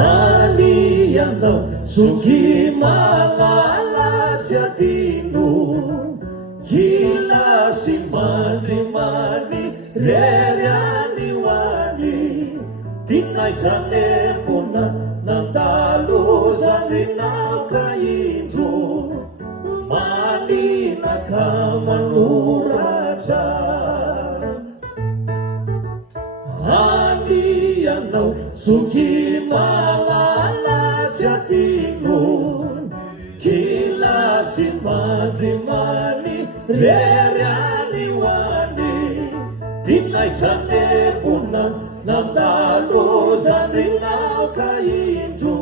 Aliyanao sugi malala siatinu gila si mani reriani wani tinai sanemuna nandalo sarinau kaindru malina kamanuraja Aliyanau sugi malala siatinu gila si mani reriani wani tinai sanemuna nandalo sarinau kaindru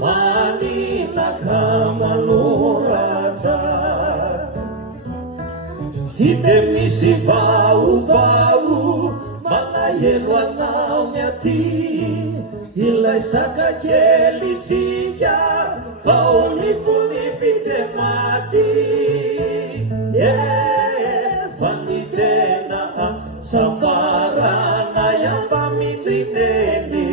malina kamanuraja Site misi vau Malayelo anao miati Ilay saka kely tsika Vao nifony vite mati Fanitena sambarana yamba mitrineny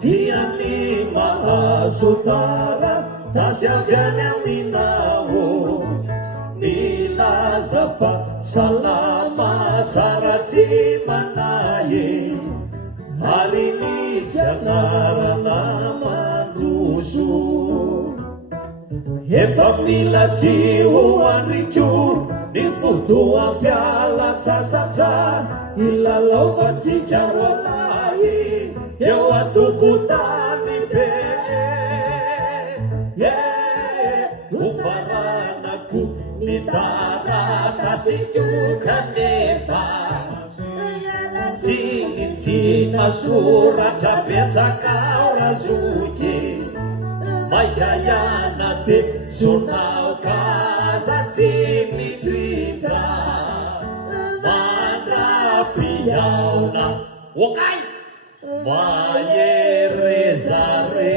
Tiani mahazo tara Tasy avy any aminao Nilaza fa salama tsara tsy manahy Ary ny fianarana mandroso Efa mila tsy hoandriko Ny fotoam-pialatsa satria Ilalaovatsika rolahy Eo atokotany be Hofaranako ny taratasiko kanefa Tsy masoratra betsaka razoky Maika iana te sonao kaza tsy midritra Mandrapiaona Okay! Maherezare